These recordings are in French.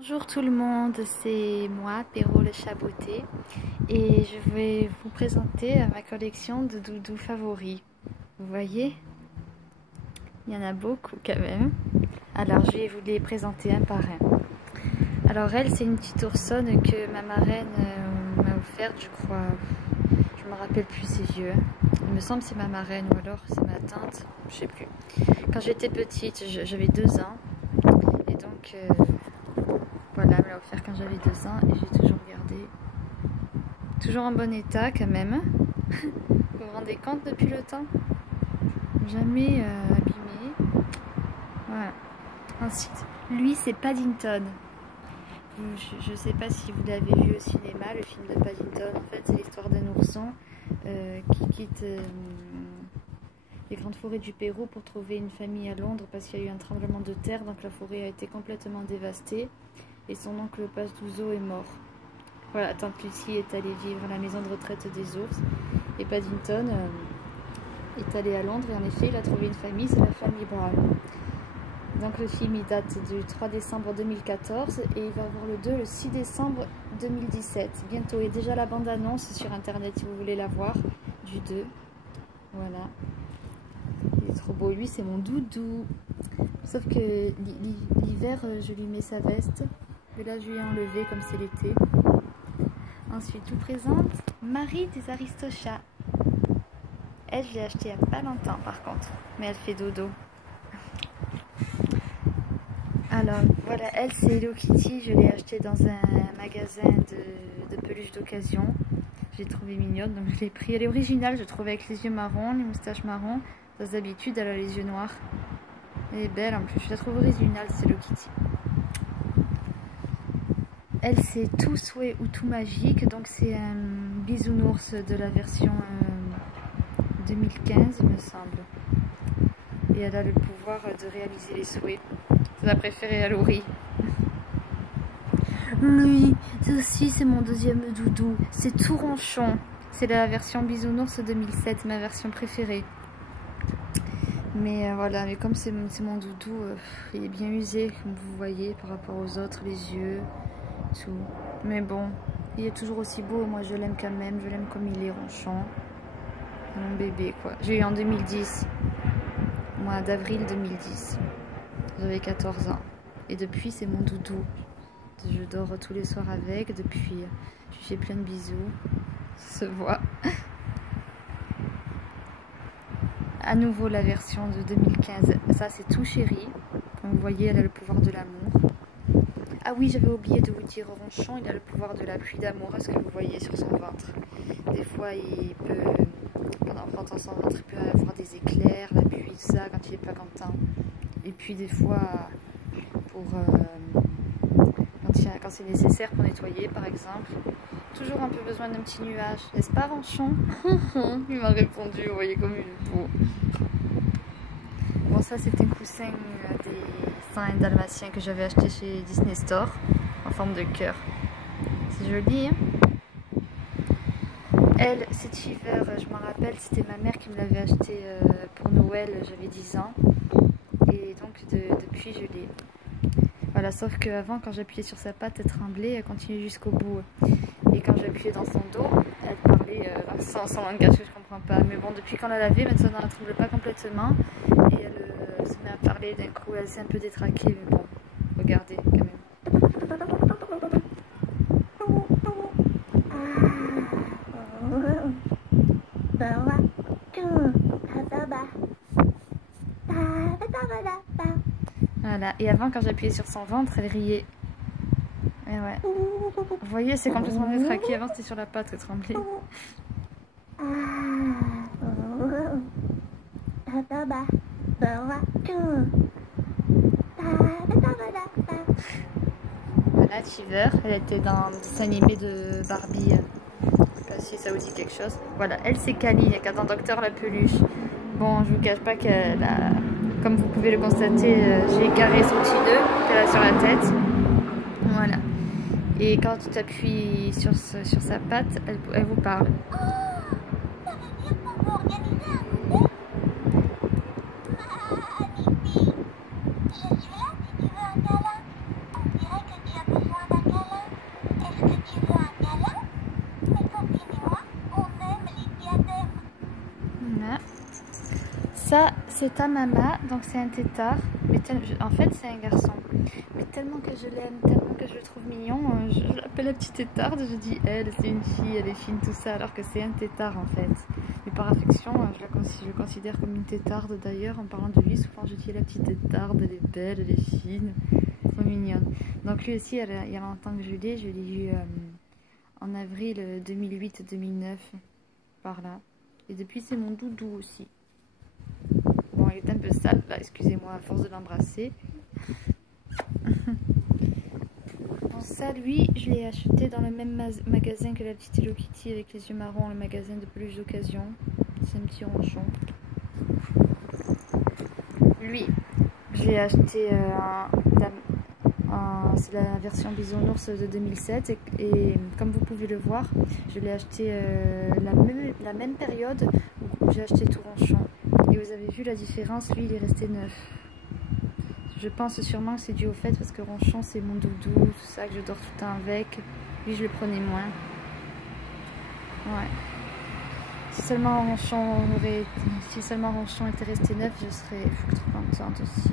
Bonjour tout le monde, c'est moi, Péro le Chaboté, et je vais vous présenter ma collection de doudous favoris. Vous voyez, il y en a beaucoup quand même. Alors je vais vous les présenter un par un. Alors elle, c'est une petite oursonne que ma marraine m'a offerte, je crois. Je me rappelle plus ses yeux. Il me semble que c'est ma marraine ou alors c'est ma tante, je sais plus. Quand j'étais petite, j'avais 2 ans, et donc voilà, elle me l'a offert quand j'avais 2 ans et j'ai toujours gardé. Toujours en bon état quand même. Vous vous rendez compte depuis le temps? Jamais abîmé. Voilà. Ensuite, lui c'est Paddington. Je sais pas si vous l'avez vu au cinéma, le film de Paddington. En fait, c'est l'histoire d'un ourson qui quitte les grandes forêts du Pérou pour trouver une famille à Londres parce qu'il y a eu un tremblement de terre, donc la forêt a été complètement dévastée et son oncle Pazuzu est mort. Voilà, tante Lucie est allée vivre à la maison de retraite des ours et Paddington est allé à Londres et en effet il a trouvé une famille, c'est la famille Brown. Donc le film il date du 3 décembre 2014 et il va avoir le 2 le 6 décembre 2017. Bientôt, il y a déjà la bande-annonce sur internet si vous voulez la voir, du 2. Voilà. Il est trop beau, lui c'est mon doudou. Sauf que l'hiver je lui mets sa veste. Et là je lui ai enlevé comme c'est l'été. Ensuite je vous présente Marie des Aristochats. Elle je l'ai achetée il n'y a pas longtemps par contre. Mais elle fait dodo. Alors voilà, elle c'est Hello Kitty, je l'ai achetée dans un magasin de peluches d'occasion. Je l'ai trouvée mignonne donc je l'ai pris. Elle est originale, je trouve, avec les yeux marrons, les moustaches marrons. D'habitude elle a les yeux noirs. Elle est belle en plus, je la trouve originale, c'est Hello Kitty. Elle c'est Tout Souhait ou Tout Magique, donc c'est un bisounours de la version 2015 il me semble. Et elle a le pouvoir de réaliser les souhaits. C'est ma préférée à Laurie. Lui, aussi c'est mon deuxième doudou. C'est Tout Ronchon. C'est la version bisounours 2007, ma version préférée. Mais voilà, mais comme c'est mon doudou, il est bien usé, comme vous voyez, par rapport aux autres, les yeux, tout. Mais bon, il est toujours aussi beau, moi je l'aime quand même, je l'aime comme il est ronchon. Mon bébé quoi. J'ai eu en 2010, mois d'avril 2010. J'avais 14 ans. Et depuis, c'est mon doudou. Je dors tous les soirs avec. Depuis, je lui fais plein de bisous. Ça se voit. À nouveau, la version de 2015. Ça, c'est Tout Chéri. Comme vous voyez, elle a le pouvoir de l'amour. Ah oui, j'avais oublié de vous dire, Ronchon, il a le pouvoir de la pluie d'amour. Est-ce que vous voyez sur son ventre? Des fois, il peut, pendant son ventre, il peut avoir des éclairs, la pluie, ça, quand il n'est pas content. Et puis des fois, pour quand c'est nécessaire pour nettoyer par exemple, toujours un peu besoin d'un petit nuage, n'est-ce pas Ronchon? Il m'a répondu, vous voyez comme il est beau. Bon, ça c'est un coussin des 101 dalmatiens que j'avais acheté chez Disney Store en forme de cœur. C'est joli, hein? Elle, cette Shiver, je m'en rappelle, c'était ma mère qui me l'avait acheté pour Noël, j'avais 10 ans. Et donc depuis je l'ai. Voilà, sauf qu'avant quand j'appuyais sur sa patte, elle tremblait, elle continuait jusqu'au bout. Et quand j'appuyais dans son dos, elle parlait sans langage que je comprends pas. Mais bon, depuis qu'on l'a lavée, maintenant elle ne tremble pas complètement. Et elle se met à parler d'un coup, elle s'est un peu détraquée. Mais bon, regardez quand même. Voilà, et avant quand j'appuyais sur son ventre, elle riait. Et ouais. Vous voyez, c'est complètement détraqué. Avant c'était sur la patte qu'elle tremblait. Voilà, Shiver, elle était dans le dessin animé de Barbie. Je sais pas si ça vous dit quelque chose. Voilà, elle c'est Cali, dans Docteur la peluche. Bon, je vous cache pas qu'elle a, comme vous pouvez le constater, j'ai écarré son petit nœud qu'elle a sur la tête. Voilà. Et quand tu t'appuies sur sa patte, elle vous parle. Ça, c'est ta maman, donc c'est un tétard. Mais en fait, c'est un garçon. Mais tellement que je l'aime, tellement que je le trouve mignon, je l'appelle la petite tétarde. Je dis elle, c'est une fille, elle est fine, tout ça, alors que c'est un tétard en fait. Mais par affection, je le considère comme une tétarde d'ailleurs. En parlant de lui, souvent je dis la petite tétarde, elle est belle, elle est fine, trop mignonne. Donc lui aussi, il y a longtemps que je l'ai eu en avril 2008-2009, par là. Et depuis, c'est mon doudou aussi. Bon, il est un peu sale là, excusez-moi, à force de l'embrasser. Bon, ça, lui, je l'ai acheté dans le même magasin que la petite Hello Kitty avec les yeux marrons, le magasin de peluche d'occasion. C'est un petit ronchon. Lui, je l'ai acheté c'est la version bisounours de 2007 et comme vous pouvez le voir, je l'ai acheté la même période où j'ai acheté tout ronchon. Et vous avez vu la différence, lui il est resté neuf. Je pense sûrement que c'est dû au fait parce que ronchon c'est mon doudou, tout ça, que je dors tout le temps avec. Lui je le prenais moins. Ouais. Si seulement ronchon était resté neuf, je serais trop contente aussi.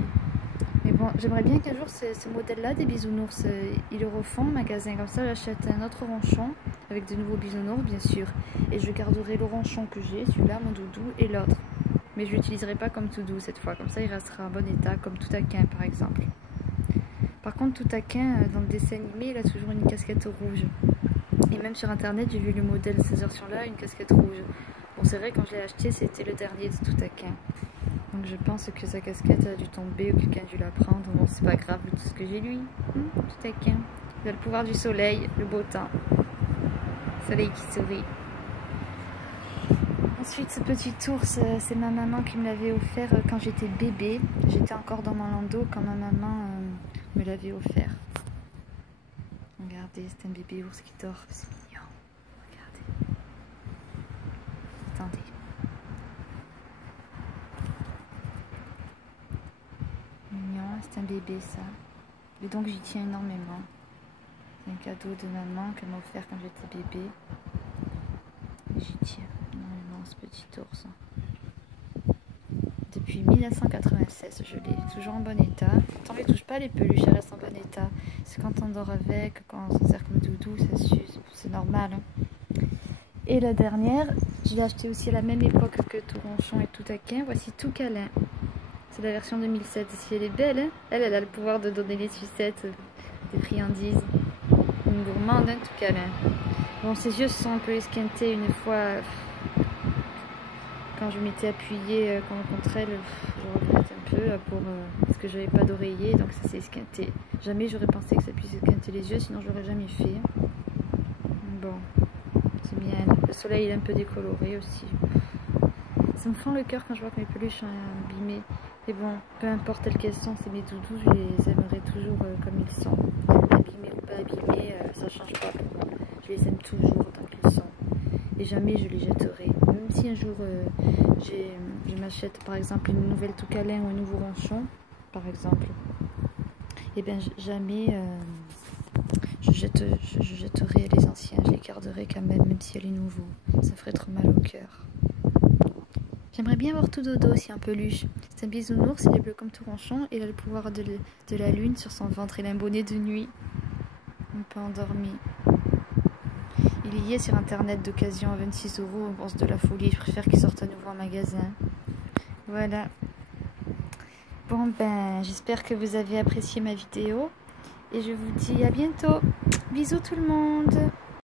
Mais bon, j'aimerais bien qu'un jour ce modèle-là des bisounours, ils le refont au magasin. Comme ça, j'achète un autre ronchon avec de nouveaux bisounours, bien sûr. Et je garderai le ronchon que j'ai, celui-là, mon doudou, et l'autre. Mais je ne l'utiliserai pas comme tout doux cette fois. Comme ça, il restera en bon état, comme Toutaquin, par exemple. Par contre, Toutaquin, dans le dessin animé, il a toujours une casquette rouge. Et même sur Internet, j'ai vu le modèle de cette version-là, une casquette rouge. Bon, c'est vrai, quand je l'ai acheté, c'était le dernier de Toutaquin. Donc je pense que sa casquette a dû tomber ou quelqu'un a dû la prendre. Bon, c'est pas grave, tout ce que j'ai lui. Toutaquin. Il a le pouvoir du soleil, le beau temps. Soleil qui sourit. Ensuite, ce petit ours, c'est ma maman qui me l'avait offert quand j'étais bébé. J'étais encore dans mon landau quand ma maman me l'avait offert. Regardez, c'est un bébé ours qui dort. C'est mignon. Regardez. Attendez. C'est un bébé ça. Et donc j'y tiens énormément. C'est un cadeau de maman qu'elle m'a offert quand j'étais bébé. J'y tiens énormément ce petit ours. Depuis 1996, je l'ai toujours en bon état. Quand on ne touche pas les peluches, elles restent en bon état. C'est quand on dort avec, quand on s'en sert comme doudou, ça s'use. C'est normal. Hein. Et la dernière, je l'ai acheté aussi à la même époque que Tout Ronchon et Toutaquin. Voici Tout Câlin. C'est la version 2007. Si elle est belle, hein, elle a le pouvoir de donner les sucettes, des friandises. Une gourmande, hein, Tout Câlin. Bon, ses yeux se sont un peu esquintés une fois. Quand je m'étais appuyée contre elle, je regrette un peu parce que j'avais pas d'oreiller, donc ça s'est esquinté. Jamais j'aurais pensé que ça puisse esquinter les yeux, sinon je l'aurais jamais fait. Bon, c'est bien. Le soleil est un peu décoloré aussi. Ça me fend le cœur quand je vois que mes peluches sont abîmées. Mais bon, peu importe telles qu'elles sont, c'est mes doudous, je les aimerai toujours comme ils sont. Abîmés ou pas abîmés, ça change pas pour moi. Je les aime toujours tant qu'ils sont. Et jamais je les jetterai. Même si un jour je m'achète par exemple une nouvelle Tout Câlin ou un nouveau ronchon, par exemple, et bien jamais je jetterai les anciens, je les garderai quand même si elle est nouveau. Ça ferait trop mal au cœur. J'aimerais bien voir Tout Dodo aussi en peluche. C'est un bisounours, il est bleu comme Tout Ronchon et il a le pouvoir de la lune sur son ventre. Il a un bonnet de nuit, un peu endormi. Il y est sur internet d'occasion à 26 €. On pense de la folie. Je préfère qu'il sorte à nouveau en magasin. Voilà. Bon ben, j'espère que vous avez apprécié ma vidéo. Et je vous dis à bientôt. Bisous tout le monde.